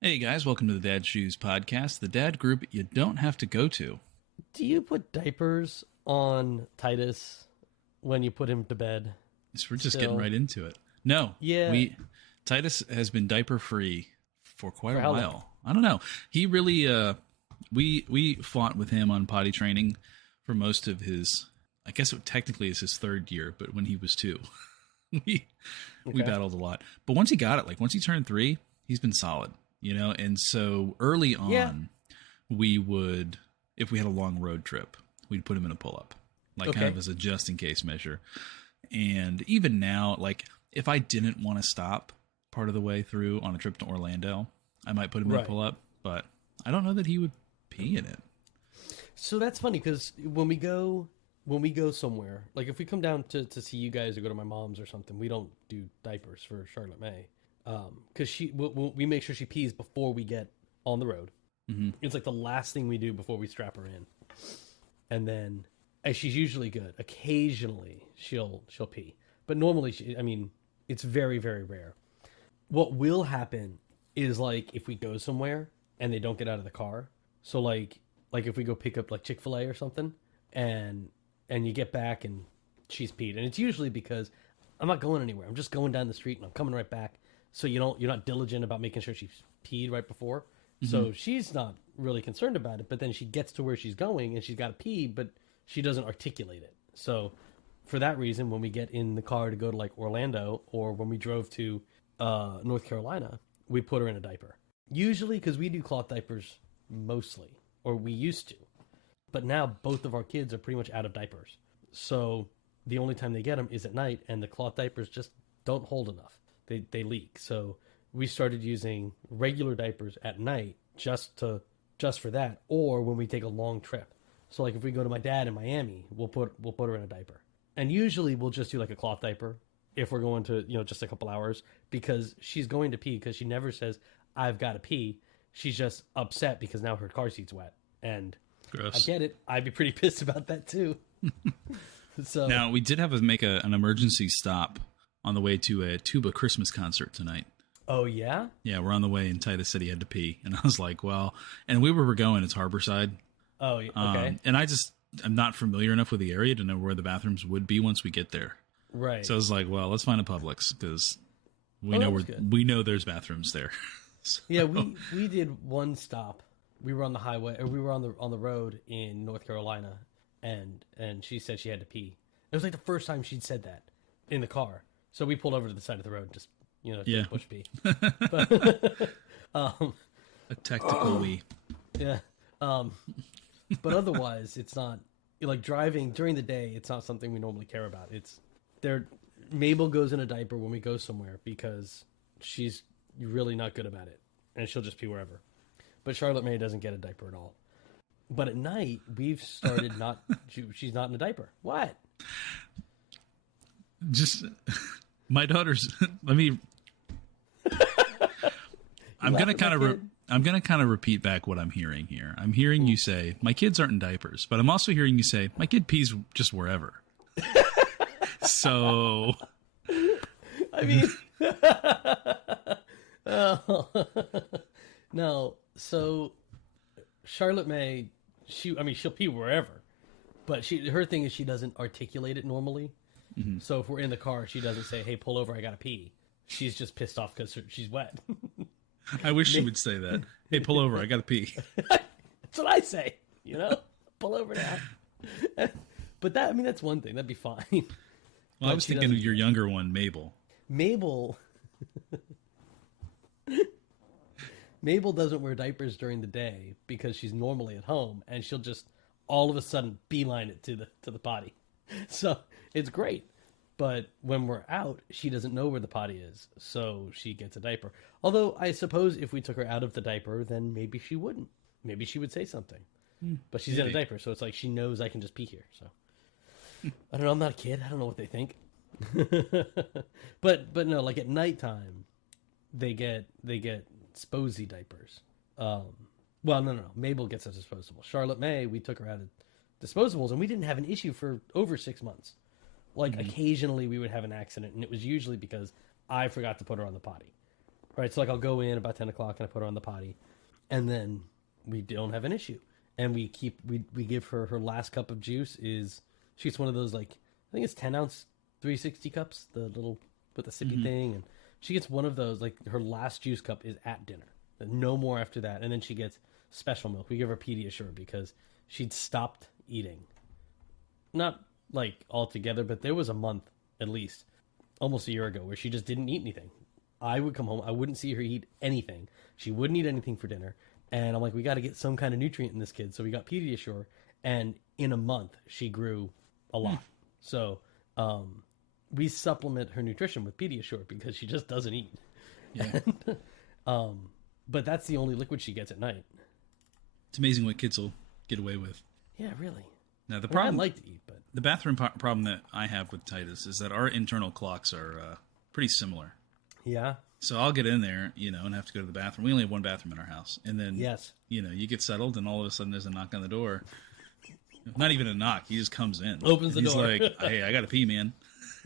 Hey guys, welcome to the Dad Shoes Podcast, the dad group you don't have to go to. Do you put diapers on Titus when you put him to bed? So we're just getting Still? right into it. No, Yeah. Titus has been diaper free for quite For a how while. long? I don't know. He really we fought with him on potty training for most of his, I guess it technically is his third year, but when he was 2. we Okay. battled a lot. But once he got it, like once he turned 3, he's been solid, And so early on, Yeah. we would, if we had a long road trip, we'd put him in a pull-up, like kind Okay. of as a just-in-case measure. And even now, like if I didn't want to stop part of the way through on a trip to Orlando, I might put him in a Right. pull-up, but I don't know that he would pee in it. So that's funny because when we go somewhere, like if we come down to see you guys or go to my mom's or something, we don't do diapers for Charlotte May because we make sure she pees before we get on the road. Mm-hmm. It's like the last thing we do before we strap her in, and then and she's usually good. Occasionally she'll pee, but normally it's very very rare. What will happen is like if we go somewhere and they don't get out of the car. So like if we go pick up like Chick-fil-A or something and you get back and she's peed. And it's usually because I'm not going anywhere. I'm just going down the street and I'm coming right back. So you're not diligent about making sure she's peed right before. So she's not really concerned about it, but then she gets to where she's going and she's got to pee, but she doesn't articulate it. So for that reason, when we get in the car to go to like Orlando or when we drove to North Carolina, we put her in a diaper. Usually because we do cloth diapers mostly, or we used to. But now both of our kids are pretty much out of diapers. So the only time they get them is at night, and the cloth diapers just don't hold enough. They leak. So we started using regular diapers at night just for that, or when we take a long trip. So like if we go to my dad in Miami, we'll put her in a diaper. And usually we'll just do like a cloth diaper if we're going to, just a couple hours because she's going to pee because she never says I've got to pee. She's just upset because now her car seat's wet. And Gross. I get it. I'd be pretty pissed about that too. So Now, we did have to make an emergency stop on the way to a tuba Christmas concert tonight. oh yeah? Yeah, we're on the way, and Titus said he had to pee. And I was like, well, and we were going, it's Harborside. Oh yeah. Okay. And I'm not familiar enough with the area to know where the bathrooms would be once we get there. Right. So I was like, well, let's find a Publix because we Oh, know that's good. we know there's bathrooms there. So- Yeah, we did one stop. We were on the highway, or we were on the road in North Carolina, and she said she had to pee. It was like the first time she'd said that in the car. So we pulled over to the side of the road, and just Yeah. push pee. a tactical we. Yeah. But otherwise, it's not like driving during the day. It's not something we normally care about. It's there. Mabel goes in a diaper when we go somewhere because she's really not good about it, and she'll just pee wherever. But Charlotte May doesn't get a diaper at all. But at night, we've started not. She's not in a diaper. What? Just my daughter's. Let me. I'm laugh gonna at kind my of. kid? I'm gonna kind of repeat back what I'm hearing here. I'm hearing you say my kids aren't in diapers, but I'm also hearing you say my kid pees just wherever. So I mean, no. So Charlotte May, she'll pee wherever, but her thing is she doesn't articulate it normally. Mm-hmm. So if we're in the car, she doesn't say, "Hey, pull over, I gotta pee." She's just pissed off because she's wet. I wish she would say that. Hey, pull over! I gotta pee. That's what I say. Pull over now. But that's one thing. That'd be fine. Well, I was thinking of your younger one, Mabel. Mabel doesn't wear diapers during the day because she's normally at home, and she'll just all of a sudden beeline it to the potty. So it's great. But when we're out, she doesn't know where the potty is, so she gets a diaper. Although I suppose if we took her out of the diaper, then maybe she wouldn't. Maybe she would say something. But she's in a diaper, so it's like she knows I can just pee here. So I don't know. I'm not a kid. I don't know what they think. But no, like at nighttime, they get Sposy diapers. Well, no. Mabel gets a disposable. Charlotte May, we took her out of disposables, and we didn't have an issue for over 6 months. Like occasionally we would have an accident, and it was usually because I forgot to put her on the potty. right? So like I'll go in about 10 o'clock and I put her on the potty, and then we don't have an issue, and we give her last cup of juice is she gets one of those like I think it's 10-ounce 360 cups, the little with the sippy thing, and she gets one of those like her last juice cup is at dinner, no more after that, and then she gets special milk. We give her Pediasure because she'd stopped eating, not like altogether, but there was a month at least, almost a year ago, where she just didn't eat anything. I would come home, I wouldn't see her eat anything. She wouldn't eat anything for dinner. And I'm like, we got to get some kind of nutrient in this kid. So we got Pediasure, and in a month, she grew a lot. So we supplement her nutrition with Pediasure because she just doesn't eat. Yeah. And, but that's the only liquid she gets at night. It's amazing what kids will get away with. Yeah, really. Now, the problem, I'd like to eat, but the bathroom problem that I have with Titus is that our internal clocks are pretty similar. yeah, So I'll get in there, and have to go to the bathroom. We only have one bathroom in our house. And then, yes, you get settled, and all of a sudden there's a knock on the door. Not even a knock. He just comes in. Opens the He's door. like, hey, I got to pee, man.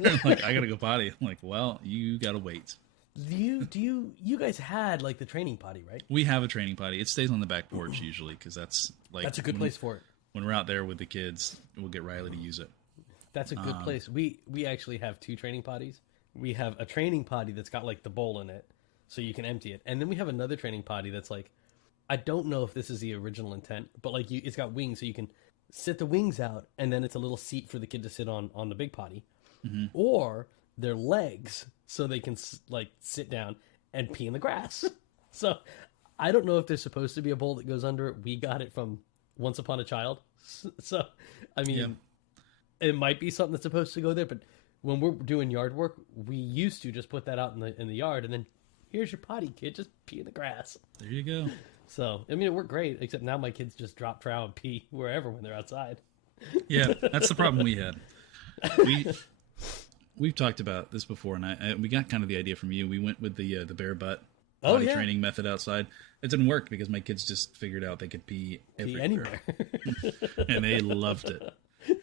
I'm like, I got to go potty. I'm like, well, you got to wait. you guys had like the training potty, right? We have a training potty. It stays on the back porch usually because that's like... That's a good place for it. When we're out there with the kids, we'll get Riley to use it. That's a good place. We actually have two training potties. We have a training potty that's got like the bowl in it, so you can empty it, and then we have another training potty that's like, I don't know if this is the original intent, but like it's got wings, so you can sit the wings out, and then it's a little seat for the kid to sit on the big potty, or their legs, so they can like sit down and pee in the grass. So I don't know if there's supposed to be a bowl that goes under it. We got it from Once Upon a Child, so I mean, it might be something that's supposed to go there, but when we're doing yard work, we used to just put that out in the yard, and then here's your potty, kid, just pee in the grass. There you go. So I mean, it worked great, except now my kids just drop trow and pee wherever when they're outside. Yeah, that's the problem we had. We've talked about this before, and we got kind of the idea from you. We went with the bare butt potty training method outside. It didn't work because my kids just figured out they could pee everywhere. Anywhere. And they loved it.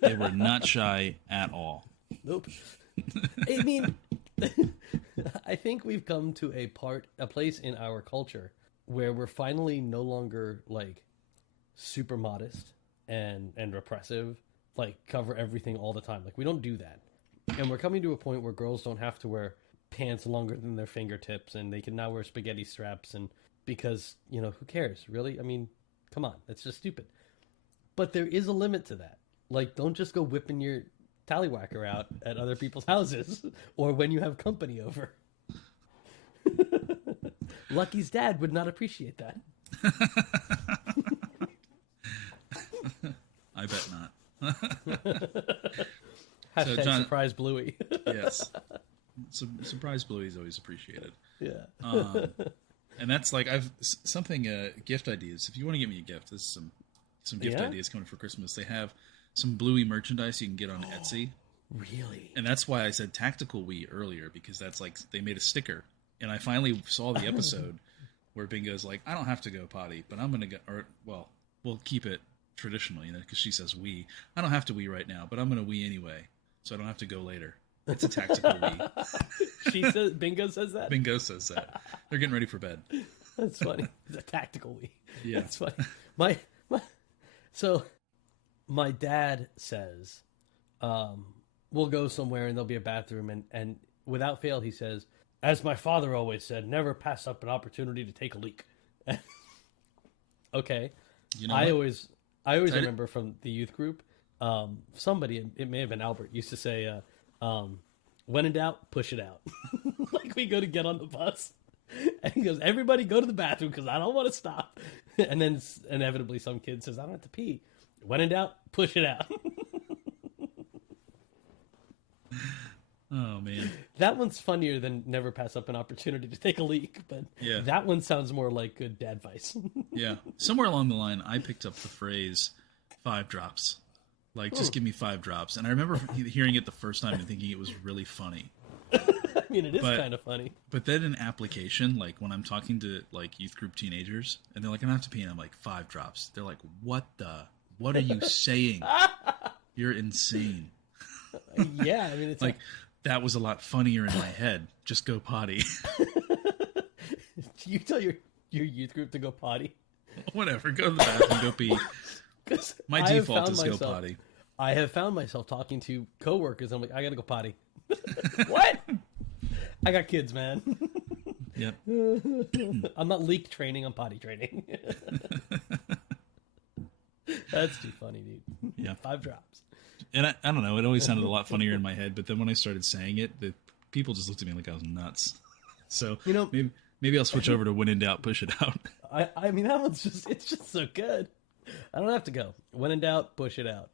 They were not shy at all. Nope. I mean, I think we've come to a place in our culture where we're finally no longer like super modest and repressive, like cover everything all the time. Like we don't do that. And we're coming to a point where girls don't have to wear pants longer than their fingertips, and they can now wear spaghetti straps, and because, who cares, really? I mean, come on, that's just stupid. But there is a limit to that. Like, don't just go whipping your tallywhacker out at other people's houses or when you have company over. Lucky's dad would not appreciate that. I bet not. Hashtag So, John, surprise Bluey. yes. Surprise Bluey is always appreciated. Yeah. And that's like gift ideas. If you want to get me a gift, there's some gift ideas coming for Christmas. They have some Bluey merchandise you can get on Etsy. Really? And that's why I said tactical Wii earlier, because that's like they made a sticker. And I finally saw the episode where Bingo's like, I don't have to go potty, but I'm going to go, or, well, we'll keep it traditional, because she says we. I don't have to wee right now, but I'm going to wee anyway, so I don't have to go later. It's a tactical wee. Bingo says that? Bingo says that. They're getting ready for bed. That's funny. It's a tactical wee. Yeah. That's funny. So my dad says, we'll go somewhere and there'll be a bathroom, and without fail, he says, as my father always said, never pass up an opportunity to take a leak. Okay. I always remember from the youth group, somebody, it may have been Albert, used to say, when in doubt, push it out. Like we go to get on the bus, and he goes, everybody go to the bathroom because I don't want to stop. And then inevitably some kid says, I don't have to pee. When in doubt, push it out. Oh, man. That one's funnier than never pass up an opportunity to take a leak, but that one sounds more like good dad advice. Yeah. Somewhere along the line, I picked up the phrase 5 drops. Like, just give me 5 drops. And I remember hearing it the first time and thinking it was really funny. I mean, it is kind of funny. But then in application, like when I'm talking to like youth group teenagers and they're like, I don't have to pee, and I'm like, 5 drops. They're like, what are you saying? You're insane. Yeah. I mean, it's like that was a lot funnier in my head. Just go potty. You tell your youth group to go potty. Whatever. Go to the bathroom. Go pee. 'Cause My I have default found is go myself- potty. I have found myself talking to coworkers. I'm like, I gotta go potty. What? I got kids, man. Yep. I'm not leak training. I'm potty training. That's too funny, dude. Yeah. 5 drops. And I don't know. It always sounded a lot funnier in my head, but then when I started saying it, the people just looked at me like I was nuts. So You know, maybe I'll switch over to when in doubt, push it out. I mean, that one's it's just so good. I don't have to go. When in doubt, push it out.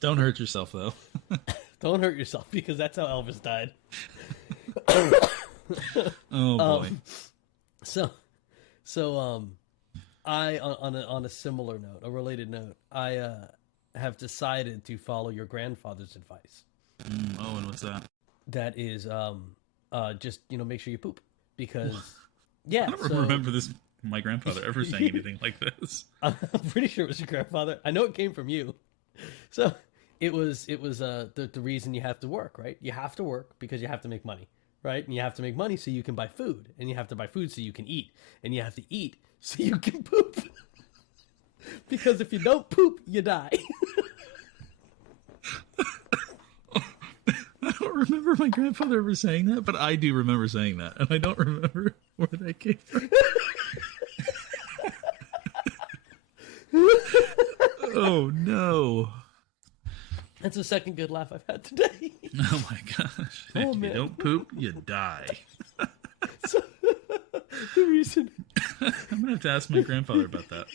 Don't hurt yourself though. Don't hurt yourself because that's how Elvis died. Oh boy. I on a similar note, a related note, I have decided to follow your grandfather's advice. Oh, and what's that? That is just make sure you poop because yeah. I don't remember my grandfather ever saying anything like this. I'm pretty sure it was your grandfather. I know it came from you. So it was the reason you have to work, right? You have to work because you have to make money, right? And you have to make money so you can buy food, and you have to buy food so you can eat, and you have to eat so you can poop. Because if you don't poop, you die. I don't remember my grandfather ever saying that, but I do remember saying that, and I don't remember where that came from. Oh no! That's the second good laugh I've had today. Oh my gosh! Oh, If you man. don't poop, you die. So, the reason I'm gonna have to ask my grandfather about that.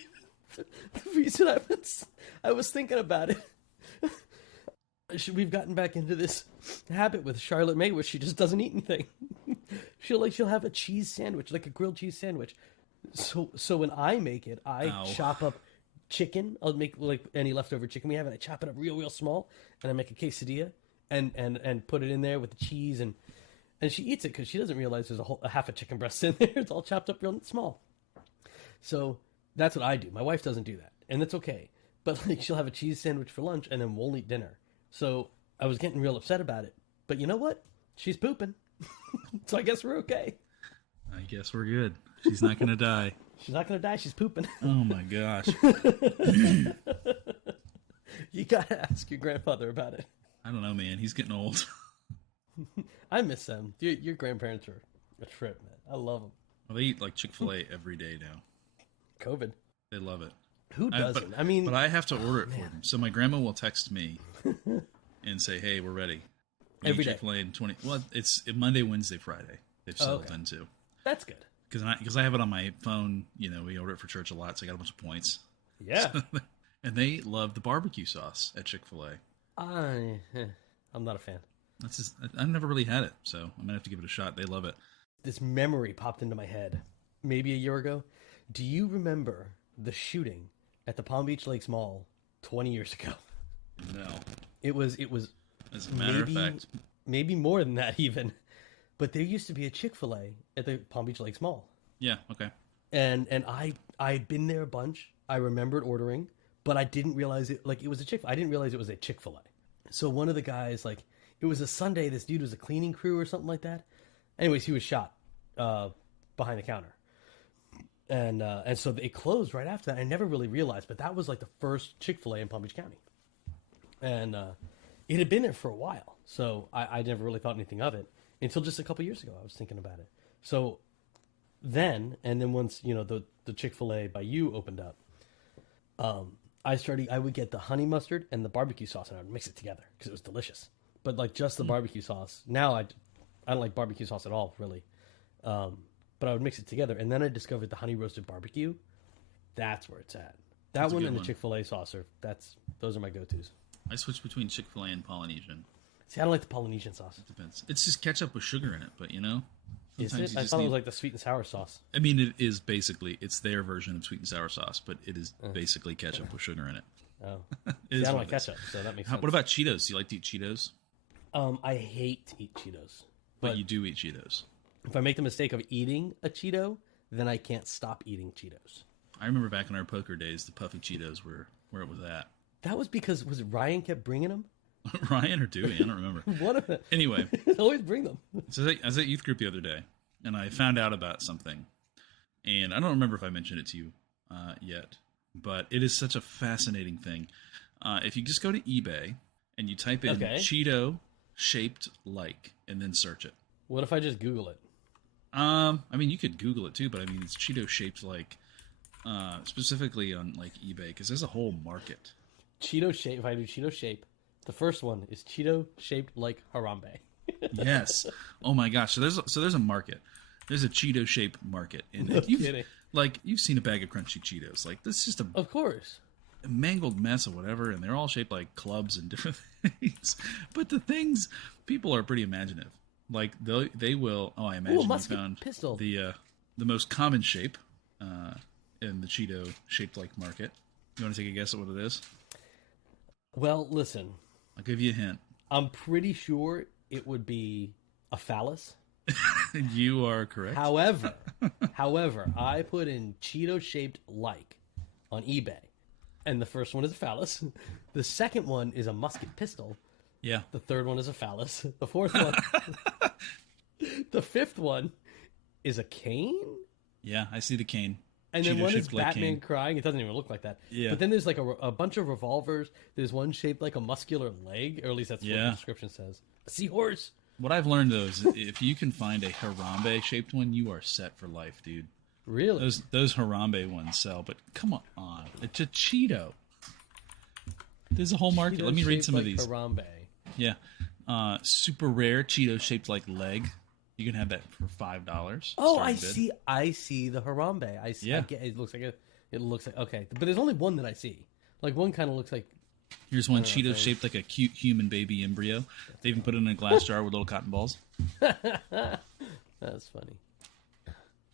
I was thinking about it. We've gotten back into this habit with Charlotte May where she just doesn't eat anything. She'll have a cheese sandwich, like a grilled cheese sandwich. So when I make it, I Ow. chop up chicken. I'll make like any leftover chicken we have, and I chop it up real small, and I make a quesadilla and put it in there with the cheese, and she eats it because she doesn't realize there's a half a chicken breast in there. It's all chopped up real small. So that's what I do. My wife doesn't do that, and that's okay. But like she'll have a cheese sandwich for lunch, and then we'll eat dinner. So I was getting real upset about it. But you know what? She's pooping. So I guess we're okay. I guess we're good. She's not gonna die. She's not going to die. She's pooping. Oh my gosh! You got to ask your grandfather about it. I don't know, man. He's getting old. I miss them. Your grandparents are a trip, man. I love them. Well, they eat like Chick-fil-A every day now. COVID. They love it. Who doesn't? But I have to order it for them. So my grandma will text me and say, "Hey, we're ready." We Every eat day. Chick-fil-A in 20. Well, it's Monday, Wednesday, Friday. They've settled okay. into That's good. because I have it on my phone. We order it for church a lot, so I got a bunch of points. Yeah. And they love the barbecue sauce at Chick-fil-A. I'm not a fan. That's just, I've never really had it, so I'm gonna have to give it a shot. They love it. This memory popped into my head maybe a year ago. Do you remember the shooting at the Palm Beach Lakes Mall 20 years ago? No, It was as a matter of fact, maybe more than that even. But there used to be a Chick-fil-A at the Palm Beach Lakes Mall. yeah, okay. And I'd been there a bunch. I remembered ordering, but I didn't realize it was a Chick-fil-A. I didn't realize it was a Chick-fil-A. So one of the guys, it was a Sunday, this dude was a cleaning crew or something like that. Anyways, he was shot behind the counter. And so it closed right after that. I never really realized, but that was like the first Chick-fil-A in Palm Beach County. And it had been there for a while, so I never really thought anything of it until just a couple years ago. I was thinking about it. So then once the Chick-fil-A by you opened up, I would get the honey mustard and the barbecue sauce, and I would mix it together because it was delicious. But like just the barbecue sauce. Now I don't like barbecue sauce at all, really. But I would mix it together, and then I discovered the honey roasted barbecue. That's where it's at. That one and the Chick-fil-A sauce those are my go-tos. I switch between Chick-fil-A and Polynesian. See, I don't like the Polynesian sauce. It depends. It's just ketchup with sugar in it, but Is sometimes it? you I just thought it need. was like the sweet and sour sauce. I mean, it is basically their version of sweet and sour sauce, but it is basically ketchup with sugar in it. Oh, It see, is I don't what like it is. ketchup, so that makes sense. What about Cheetos? Do you like to eat Cheetos? I hate to eat Cheetos, But you do eat Cheetos. if I make the mistake of eating a Cheeto, then I can't stop eating Cheetos. I remember back in our poker days, the puffy Cheetos were where it was at. That was because Ryan kept bringing them? Ryan or Dewey? I don't remember. One of them. Anyway, Always bring them. so I was at youth group the other day, and I found out about something, and I don't remember if I mentioned it to you yet, but it is such a fascinating thing. If you just go to eBay and you type in Cheeto shaped like, and then search it. What if I just Google it? I mean, you could Google it too, but I mean, it's Cheeto shaped like, specifically on like eBay, because there's a whole market. Cheeto shape. If I do Cheeto shape, the first one is Cheeto shaped like Harambe. Yes. Oh my gosh. So there's a market. There's a Cheeto shaped market, and No kidding. Like you've seen a bag of crunchy Cheetos. Like this is just Of course. a mangled mess of whatever, and they're all shaped like clubs and different things. But the things, people are pretty imaginative. Like they will. Oh, I imagine you found pistol. the most common shape in the Cheeto shaped like market. You want to take a guess at what it is? Well, listen. I'll give you a hint. I'm pretty sure it would be a phallus. You are correct. However, I put in Cheeto shaped like on eBay, and the first one is a phallus. The second one is a musket pistol. Yeah. The third one is a phallus. The fourth one, the fifth one is a cane. Yeah, I see the cane. And then Cheeto one is shaped like Batman cane. crying. It doesn't even look like that. Yeah. But then there's like a bunch of revolvers. There's one shaped like a muscular leg, or at least that's what the description says. A seahorse. What I've learned though is if you can find a Harambe shaped one, you are set for life, dude. Really? Those Harambe ones sell, but come on, it's a Cheeto. There's a whole market. Cheeto Let me read shaped some of like these. Harambe. Yeah, super rare Cheeto shaped like leg. You can have that for $5. Oh, starting I bid. see. I see the Harambe. I see. Yeah. I get, it looks like okay, but there's only one that I see. Like one kind of looks like. Here's one Cheeto shaped like a cute human baby embryo. They even put it in a glass jar with little cotton balls. That's funny.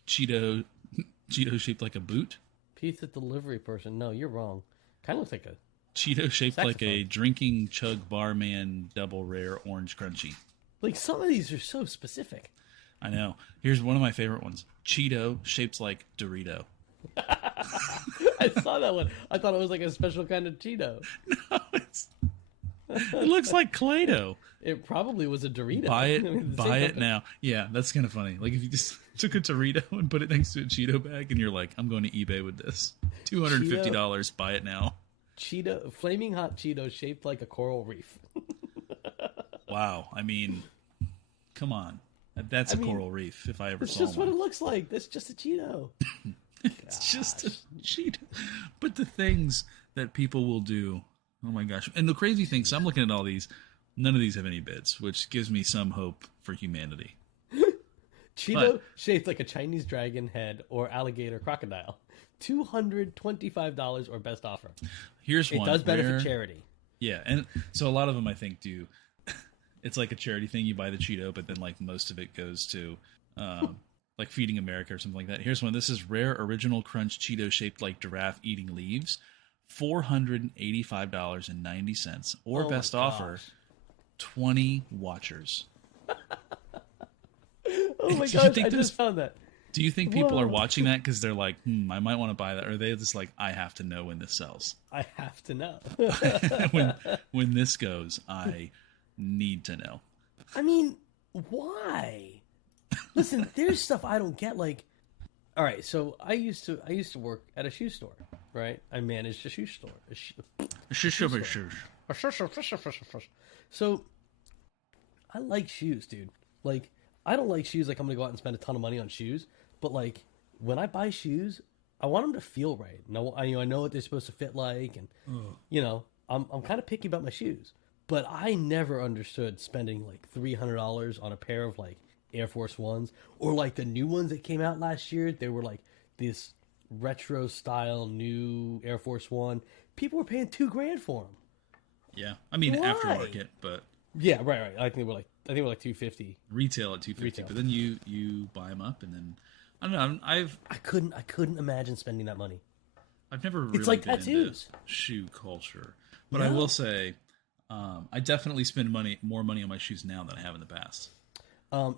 Cheeto shaped like a boot. Pizza delivery person. No, you're wrong. Kind of looks like a. Cheeto shaped like a Saxophone. drinking chug barman double rare orange crunchy. Like some of these are so specific. I know. Here's one of my favorite ones. Cheeto shaped like Dorito. I saw that one. I thought it was like a special kind of Cheeto. No, it looks like Play-Doh. It probably was a Dorito. Buy it, I mean, the buy same it company. now. Yeah, that's kind of funny. Like if you just took a Dorito and put it next to a Cheeto bag, and you're like, "I'm going to eBay with this. $250. Buy it now." Cheeto, flaming hot Cheeto shaped like a coral reef. Wow. I mean, come on. That's a coral reef. If I ever It's saw just one. what it looks like. That's just a Cheeto. It's just a Cheeto. But the things that people will do. Oh my gosh. And the crazy thing, so I'm looking at all these. None of these have any bids, which gives me some hope for humanity. Cheeto shaped like a Chinese dragon head or alligator crocodile. $225 or best offer. Here's It one. does benefit rare- charity. Yeah, and so a lot of them I think do. It's like a charity thing. You buy the Cheeto, but then like most of it goes to like Feeding America or something like that. Here's one. This is rare original crunch Cheeto shaped like giraffe eating leaves. $485.90 or Oh best my offer, gosh. 20 watchers. Oh my Do you gosh, think I this- just found that. Do you think people Whoa. are watching that because they're like, I might want to buy that, or are they just like, I have to know when this sells? I have to know. when this goes, I need to know. I mean, why? Listen, there's stuff I don't get. Like, all right, so I used to work at a shoe store, right? I managed a shoe store. So I like shoes, dude. Like, I don't like shoes like I'm gonna go out and spend a ton of money on shoes, but like when I buy shoes, I want them to feel right. No, I know what they're supposed to fit like, and you know, I'm kind of picky about my shoes. But I never understood spending like $300 on a pair of like Air Force Ones, or like the new ones that came out last year. They were like this retro style new Air Force One. People were paying $2,000 for them. Yeah, I mean Why? aftermarket, but Yeah, right. I think they were like $250. retail at $250. Retail. But then you buy them up, and then I don't know. I couldn't imagine spending that money. I've never really like been into tattoos. shoe culture, but I No. will say, I definitely spend more money on my shoes now than I have in the past.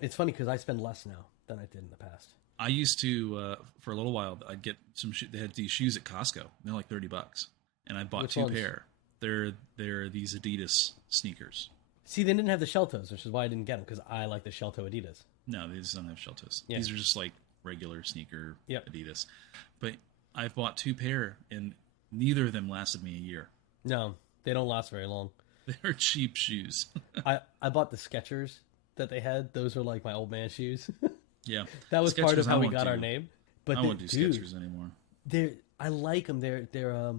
It's funny because I spend less now than I did in the past. I used to for a little while. I'd get some. They had these shoes at Costco. They're like $30, and I bought Which two ones? pair. They're these Adidas sneakers. See, they didn't have the shell toes, which is why I didn't get them because I like the shell toe Adidas. No, these don't have shell toes. Yeah. These are just like regular sneaker Yep. Adidas. But I've bought 2 pair, and neither of them lasted me a year. No, they don't last very long. They're cheap shoes. I bought the Skechers that they had. Those are like my old man shoes. Yeah. That was part Skechers, of how I we won't got our do. name. But I won't do dude, Skechers anymore. I like them. They're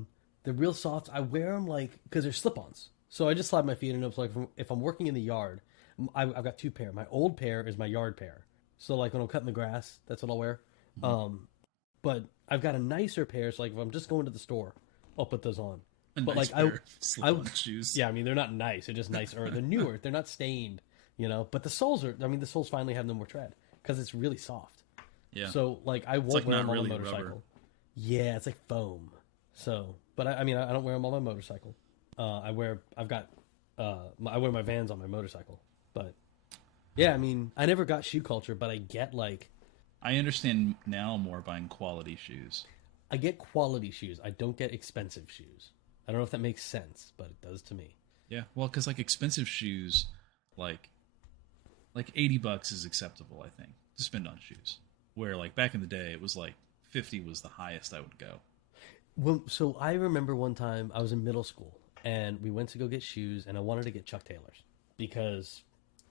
real soft. I wear them like because they're slip-ons. So I just slide my feet in them. So like if I'm working in the yard, I've got 2 pair. My old pair is my yard pair. So like when I'm cutting the grass, that's what I'll wear. But I've got a nicer pair. So like if I'm just going to the store, I'll put those on. But Nice like pair of slip-on shoes. yeah, I mean they're not nice. They're just nicer. They're newer. They're not stained. But the soles are. I mean the soles finally have no more tread because it's really soft. Yeah. So like I won't like wear not them on really my motorcycle. rubber. Yeah, it's like foam. So, but I mean I don't wear them on my motorcycle. I wear my Vans on my motorcycle. But yeah, I mean I never got shoe culture, but I get like I understand now more buying quality shoes. I get quality shoes. I don't get expensive shoes. I don't know if that makes sense, but it does to me. Yeah. Well, because like expensive shoes, like $80 is acceptable, I think, to spend on shoes. Where like back in the day, it was like 50 was the highest I would go. Well, so I remember one time I was in middle school and we went to go get shoes, and I wanted to get Chuck Taylors because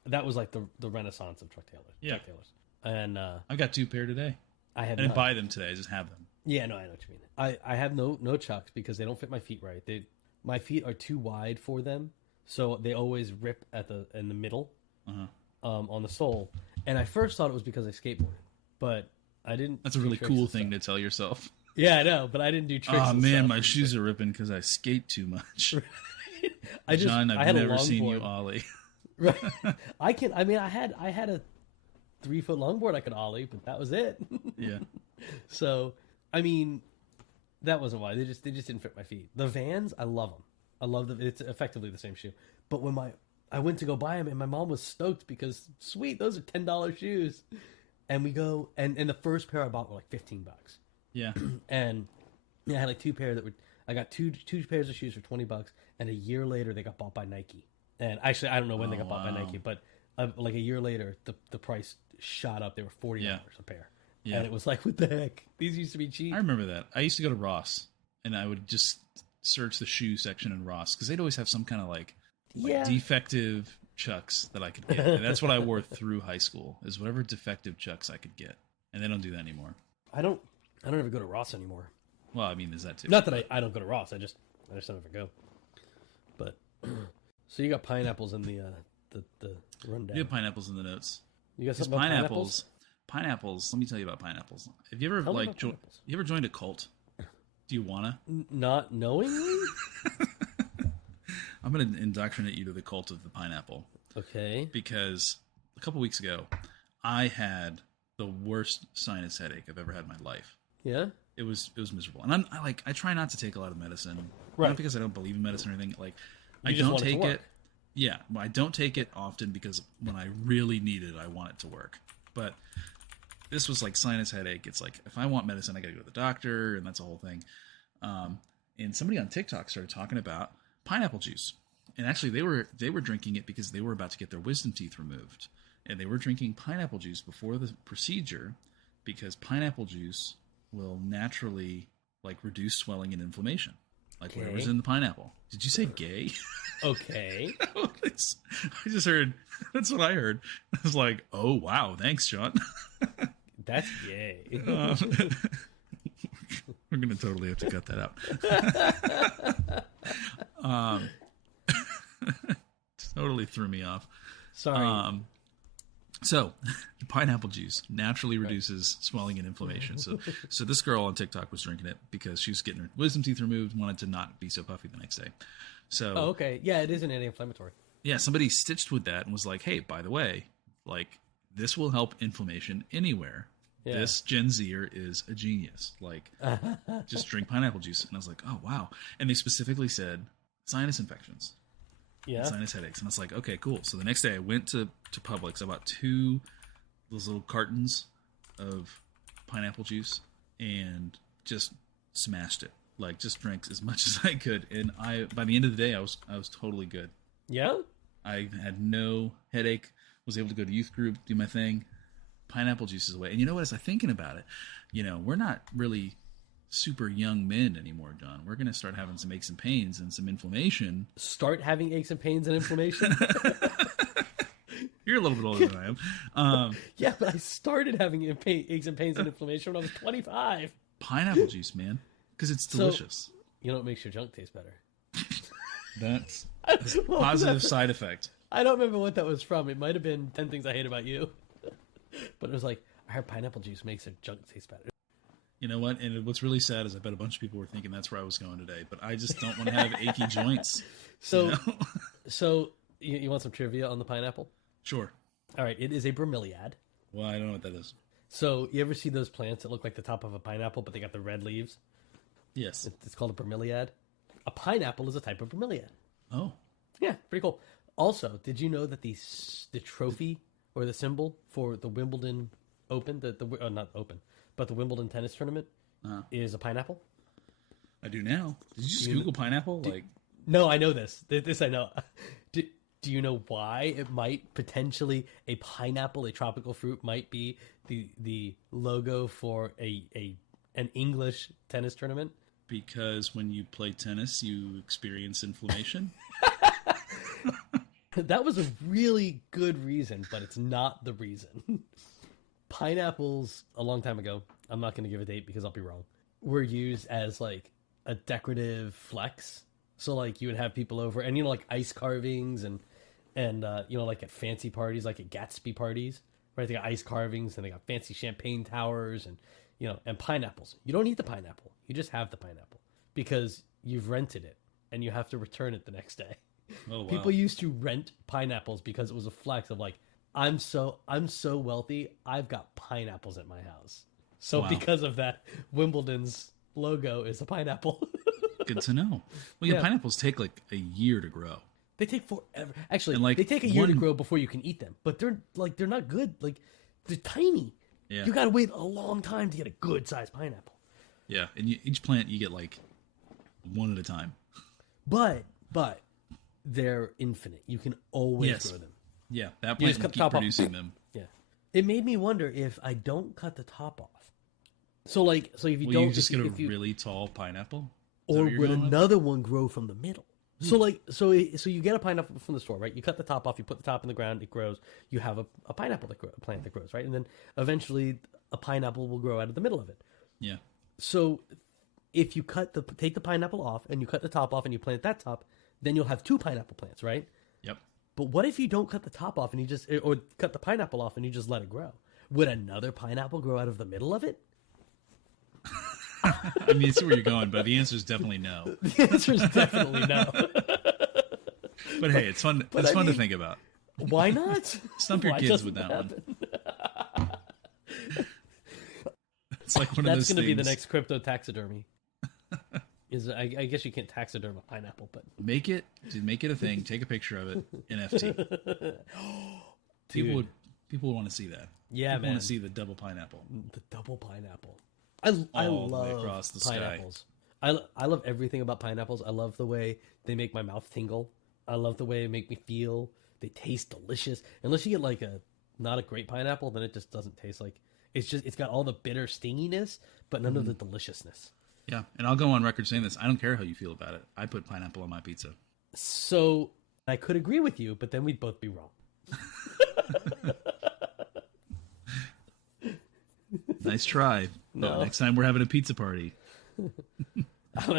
that was like the renaissance of Chuck Taylors. Yeah. Chuck Taylors. And I've got 2 pair today. I I have didn't not. buy them today. I just have them. Yeah, no, I know what you mean. I have no Chucks because they don't fit my feet right. My feet are too wide for them, so they always rip in the middle, on the sole. And I first thought it was because I skateboarded, but I didn't. That's a do really tricks cool and thing stuff. to tell yourself. Yeah, I know, but I didn't do tricks. Oh and man, stuff. my shoes are ripping because I skate too much. I John, I've had a never seen you longboard. ollie. Right. I mean, I had a 3-foot longboard I could ollie, but that was it. Yeah. So, I mean, that wasn't why. They just didn't fit my feet. The Vans, I love them. I love them. It's effectively the same shoe. But when I went to go buy them, and my mom was stoked because sweet, those are $10 shoes. And we go, and the first pair I bought were like $15. Yeah. And I had like 2 pair that were. I got two pairs of shoes for $20, and a year later they got bought by Nike. And actually, I don't know when they got bought by Nike, but like a year later, the price shot up. They were $40 a pair. Yeah. And it was like, what the heck? These used to be cheap. I remember that. I used to go to Ross, and I would just search the shoe section in Ross because they'd always have some kind of like defective Chucks that I could get. And that's what I wore through high school, is whatever defective Chucks I could get. And they don't do that anymore. I don't ever go to Ross anymore. Well, I mean, there's that too. Not that I don't go to Ross. I just don't ever go. But so you got pineapples in the rundown. You have pineapples in the notes. You got Because something about pineapples? pineapples. Let me tell you about pineapples. Have you ever Tell me like about pineapples. you ever joined a cult? Do you wanna? Not knowingly? I'm gonna indoctrinate you to the cult of the pineapple Okay. because a couple weeks ago, I had the worst sinus headache I've ever had in my life. Yeah. It was miserable, and I try not to take a lot of medicine, Right. not because I don't believe in medicine or anything. Like I You just don't want it to take work. it. Yeah, I don't take it often because when I really need it, I want it to work. But this was like sinus headache. It's like if I want medicine, I got to go to the doctor, and that's a whole thing. And somebody on TikTok started talking about pineapple juice, and actually they were drinking it because they were about to get their wisdom teeth removed, and they were drinking pineapple juice before the procedure because pineapple juice will naturally like reduce swelling and inflammation, like whatever's in the pineapple. Did you say gay? Okay. I just heard. That's what I heard. I was like, "Oh wow, thanks, John." That's gay. We're gonna totally have to cut that out. Totally threw me off. Sorry. So, pineapple juice naturally reduces swelling and inflammation. So this girl on TikTok was drinking it because she was getting her wisdom teeth removed, wanted to not be so puffy the next day. So, Oh, okay. Yeah, it is an anti-inflammatory. yeah, somebody stitched with that and was like, "Hey, by the way, like this will help inflammation anywhere. Yeah. This Gen Zer is a genius. Like, just drink pineapple juice." And I was like, "Oh wow!" And they specifically said sinus infections. Yeah. Sinus headaches. And I was like, okay, cool. So the next day I went to Publix. I bought 2 those little cartons of pineapple juice and just smashed it. Like just drank as much as I could. And by the end of the day I was totally good. Yeah? I had no headache, was able to go to youth group, do my thing. pineapple juice is away. And you know what? As I'm thinking about it, we're not really super young men anymore, John. We're going to start having some aches and pains and some inflammation. Start having aches and pains and inflammation? You're a little bit older than I am. Yeah, but I started having aches and pains and inflammation when I was 25. Pineapple juice, man. Because it's delicious. So, you know what makes your junk taste better? That's a positive side effect. I don't remember what that was from. It might have been 10 Things I Hate About You. But it was like, I heard pineapple juice makes your junk taste better. You know what? And what's really sad is I bet a bunch of people were thinking that's where I was going today. But I just don't want to have achy joints. So, you want some trivia on the pineapple? Sure. All right. It is a bromeliad. Well, I don't know what that is. So you ever see those plants that look like the top of a pineapple, but they got the red leaves? Yes. It's called a bromeliad. A pineapple is a type of bromeliad. Oh. Yeah, pretty cool. Also, did you know that the trophy or the symbol for the Wimbledon Open, not Open, but the Wimbledon tennis tournament is a pineapple? I do now. Did you just Google pineapple? No, I know this. This I know. Do you know why it might potentially a pineapple, a tropical fruit, might be the logo for an English tennis tournament? Because when you play tennis, you experience inflammation. That was a really good reason, but it's not the reason. Pineapples, a long time ago, I'm not going to give a date because I'll be wrong, were used as like a decorative flex. So like you would have people over and, like ice carvings and like at fancy parties, like at Gatsby parties, right? They got ice carvings and they got fancy champagne towers and, and pineapples. You don't eat the pineapple. You just have the pineapple because you've rented it and you have to return it the next day. Oh, wow. People used to rent pineapples because it was a flex of like, I'm so wealthy, I've got pineapples at my house. So because of that, Wimbledon's logo is a pineapple. Good to know. Well, pineapples take like a year to grow. They take forever. Actually, they take a year to grow before you can eat them. But they're not good. Like they're tiny. Yeah. You got to wait a long time to get a good sized pineapple. Yeah, and each plant you get like one at a time. But they're infinite. You can always grow them. Yeah, that plant will keep producing them. Yeah. It made me wonder if I don't cut the top off. So if you will don't, you just get a really tall pineapple? Or would another one grow from the middle? So you get a pineapple from the store, right? You cut the top off, you put the top in the ground, it grows. You have a pineapple plant that grows, right? And then eventually a pineapple will grow out of the middle of it. Yeah. So if you take the pineapple off and you cut the top off and you plant that top, then you'll have two pineapple plants, right? Yep. But what if you don't cut the top off and or cut the pineapple off and you just let it grow? Would another pineapple grow out of the middle of it? I mean, I see where you're going, but the answer is definitely no. The answer is definitely no. But hey, it's fun. It's fun to think about. Why not? Stump your kids with that one. It's like one of those things. That's going to be the next crypto taxidermy. I guess you can't taxiderm a pineapple, but make it a thing. Take a picture of it. NFT. People would want to see that. Yeah, people man. want to see the double pineapple. The double pineapple. I love across the pineapples. Sky. I love everything about pineapples. I love the way they make my mouth tingle. I love the way they make me feel. They taste delicious. Unless you get like not a great pineapple, then it just doesn't taste like it's got all the bitter stinginess, but none of the deliciousness. Yeah, and I'll go on record saying this. I don't care how you feel about it. I put pineapple on my pizza. So I could agree with you, but then we'd both be wrong. Nice try. No. Next time we're having a pizza party.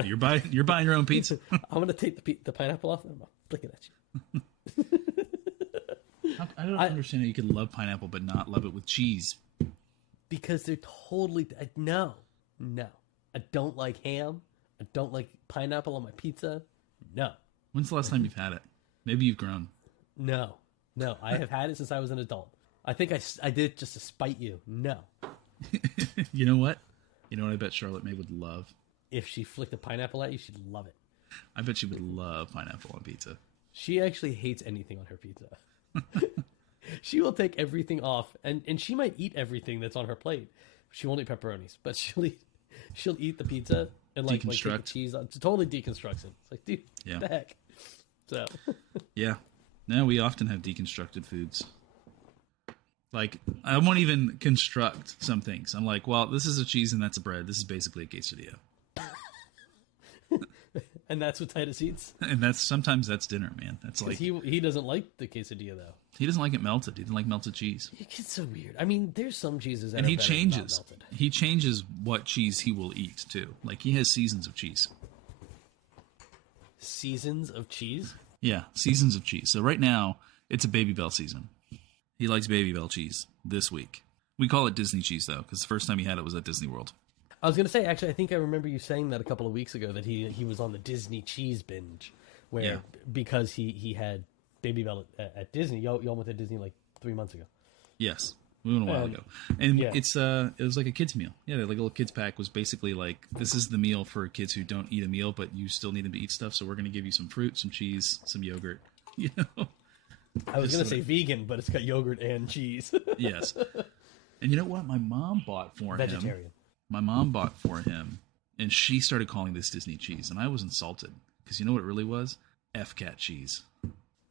You're buying your own pizza. I'm gonna take the pineapple off and I'm looking at you. I don't understand how you can love pineapple but not love it with cheese. Because they're totally no. I don't like ham. I don't like pineapple on my pizza. No. When's the last time you've had it? Maybe you've grown. No. I have had it since I was an adult. I think I did it just to spite you. No. You know what? I bet Charlotte May would love? If she flicked a pineapple at you, she'd love it. I bet she would love pineapple on pizza. She actually hates anything on her pizza. She will take everything off, and she might eat everything that's on her plate. She won't eat pepperonis, but she'll eat the pizza and like take the cheese on. Totally deconstructs it. It's like, dude, what the heck? So yeah. No, we often have deconstructed foods. Like, I won't even construct some things. I'm like, well, this is a cheese and that's a bread. This is basically a quesadilla. And that's what Titus eats? And sometimes that's dinner, man. That's like he doesn't like the quesadilla, though. he doesn't like it melted. He doesn't like melted cheese. It's so weird. I mean, there's some cheeses that And are he better not changes. melted. He changes what cheese he will eat too. Like, he has seasons of cheese. Seasons of cheese? Yeah, seasons of cheese. So right now, it's a Baby Bell season. He likes Baby Bell cheese this week. We call it Disney cheese, though, because the first time he had it was at Disney World. I was going to say, actually, I think I remember you saying that a couple of weeks ago, that he was on the Disney cheese binge, where because he had Baby Bell at Disney. Y'all went to Disney like 3 months ago. Yes, we went a while ago. And it was like a kid's meal. Yeah, like a little kids pack was basically like, this is the meal for kids who don't eat a meal, but you still need them to eat stuff, so we're going to give you some fruit, some cheese, some yogurt, you know? I was going to say vegan, but it's got yogurt and cheese. Yes. And you know what? My mom bought for Vegetarian. him. My mom bought for him, and she started calling this Disney cheese, and I was insulted. Because you know what it really was? F-Cat cheese.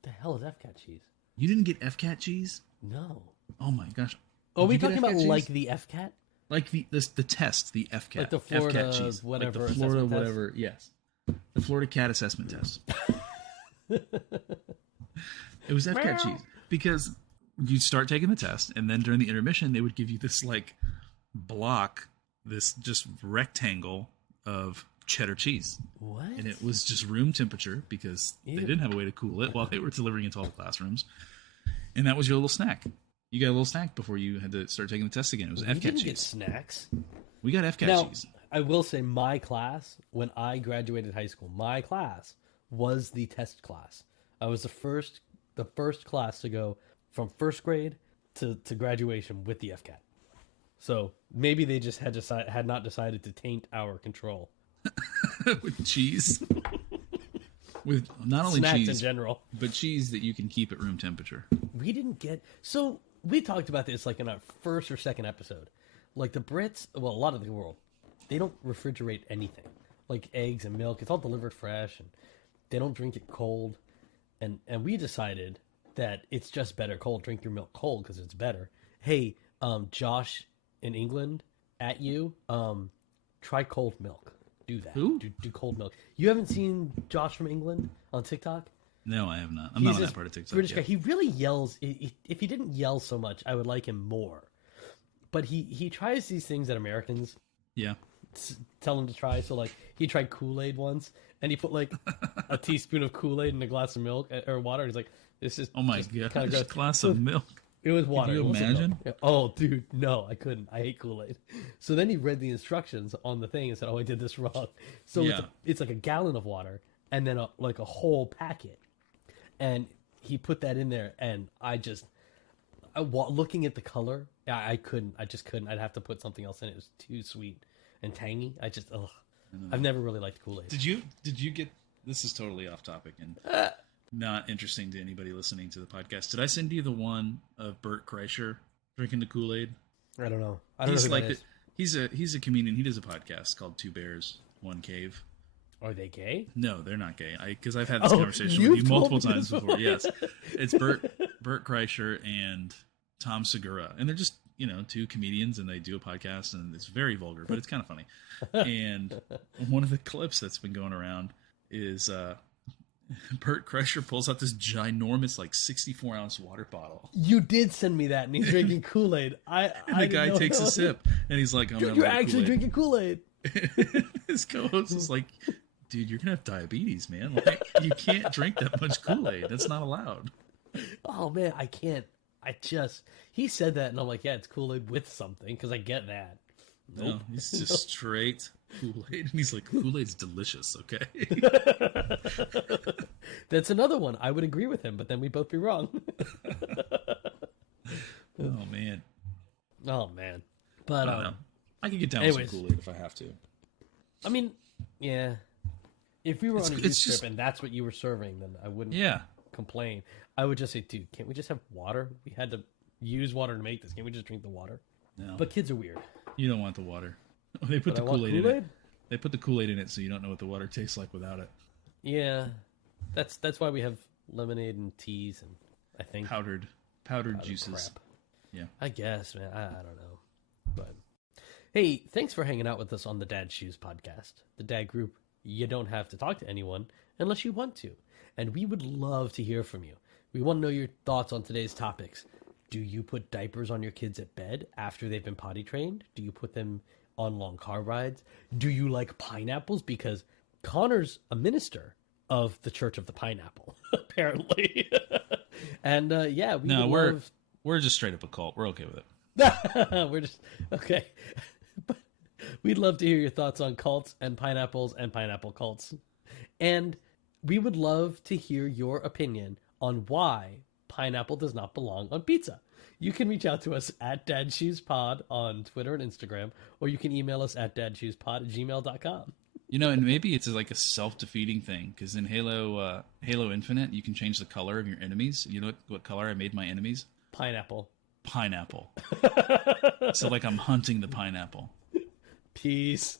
The hell is F-Cat cheese? You didn't get F-Cat cheese? No. Oh my gosh. Are we talking about like the F-Cat? Like the test, the F-Cat. Like the Florida F-Cat cheese. whatever. Like the Florida assessment whatever, test? yes. The Florida Cat Assessment Test. It was F-Cat cheese. Because you'd start taking the test, and then during the intermission, they would give you this like block, this just rectangle of cheddar cheese. What? And it was just room temperature because they didn't have a way to cool it while they were delivering it to all the classrooms. And that was your little snack. You got a little snack before you had to start taking the test again. It was F-Cat cheese. We didn't get snacks. We got F-Cat cheese. I will say my class, when I graduated high school, my class was the test class. I was the first class to go from first grade to graduation with the F-Cat. So maybe they just had not decided to taint our control. With cheese. With not only snacks cheese in general, but cheese that you can keep at room temperature. We didn't get... So we talked about this like in our first or second episode. Like the Brits, well, a lot of the world, they don't refrigerate anything. Like eggs and milk, it's all delivered fresh, and they don't drink it cold. And we decided that it's just better cold. Drink your milk cold because it's better. Hey, Josh in England, at you, try cold milk. Do that. Who? Do cold milk. You haven't seen Josh from England on TikTok? No, I have not. I'm not on that part of TikTok. British guy. He really yells. If he didn't yell so much, I would like him more. But he tries these things that Americans tell him to try. So like he tried Kool-Aid once, and he put like a teaspoon of Kool-Aid in a glass of milk or water. He's like, "This is oh my god, a glass of milk." It was water. Can you imagine? Oh, dude, no, I couldn't. I hate Kool-Aid. So then he read the instructions on the thing and said, "Oh, I did this wrong." So it's like a gallon of water and then like a whole packet. And he put that in there, and looking at the color, I couldn't. I just couldn't. I'd have to put something else in it. It was too sweet and tangy. I've never really liked Kool-Aid. Did you get? This is totally off topic and not interesting to anybody listening to the podcast. Did I send you the one of Bert Kreischer drinking the Kool-Aid? I don't know. I don't know who that is. He's a comedian. He does a podcast called Two Bears, One Cave. Are they gay? No, they're not gay. Because I've had this conversation with you multiple times before. Yes, it's Bert Kreischer and Tom Segura, and they're just two comedians, and they do a podcast, and it's very vulgar, but it's kind of funny. And one of the clips that's been going around is Bert Kreischer pulls out this ginormous, like 64-ounce water bottle. You did send me that, and he's drinking Kool-Aid. And the guy takes a sip, and he's like, "Dude, you're actually drinking Kool-Aid." His co-host is like, "Dude, you're gonna have diabetes, man. Like, you can't drink that much Kool-Aid. That's not allowed." Oh man, I can't. He said that, and I'm like, yeah, it's Kool-Aid with something, because I get that. Nope. No, he's just straight Kool-Aid, and he's like, "Kool-Aid's delicious." Okay. That's another one. I would agree with him, but then we'd both be wrong. Oh man. But I don't know. I could get down with some Kool-Aid if I have to. I mean, yeah. If we were on a youth trip and that's what you were serving, then I wouldn't complain. I would just say, dude, can't we just have water? We had to use water to make this. Can't we just drink the water? No. But kids are weird. You don't want the water. They put the Kool-Aid in it. They put the Kool-Aid in it so you don't know what the water tastes like without it. Yeah. That's why we have lemonade and teas and I think powdered juices. Crap. Yeah. I guess, man. I don't know. But hey, thanks for hanging out with us on the Dad Shoes podcast. The dad group, you don't have to talk to anyone unless you want to. And we would love to hear from you. We want to know your thoughts on today's topics. Do you put diapers on your kids at bed after they've been potty trained? Do you put them on long car rides? Do you like pineapples? Because Connor's a minister of the Church of the Pineapple, apparently. And yeah, we're just straight up a cult. We're okay with it. We're just okay. But we'd love to hear your thoughts on cults and pineapples and pineapple cults. And we would love to hear your opinion on why pineapple does not belong on pizza. You can reach out to us at dadshoespod on Twitter and Instagram, or you can email us at dadshoespod@gmail.com. You know, and maybe it's like a self-defeating thing, because in Halo Infinite, you can change the color of your enemies. You know what color I made my enemies? Pineapple. Pineapple. So like I'm hunting the pineapple. Peace.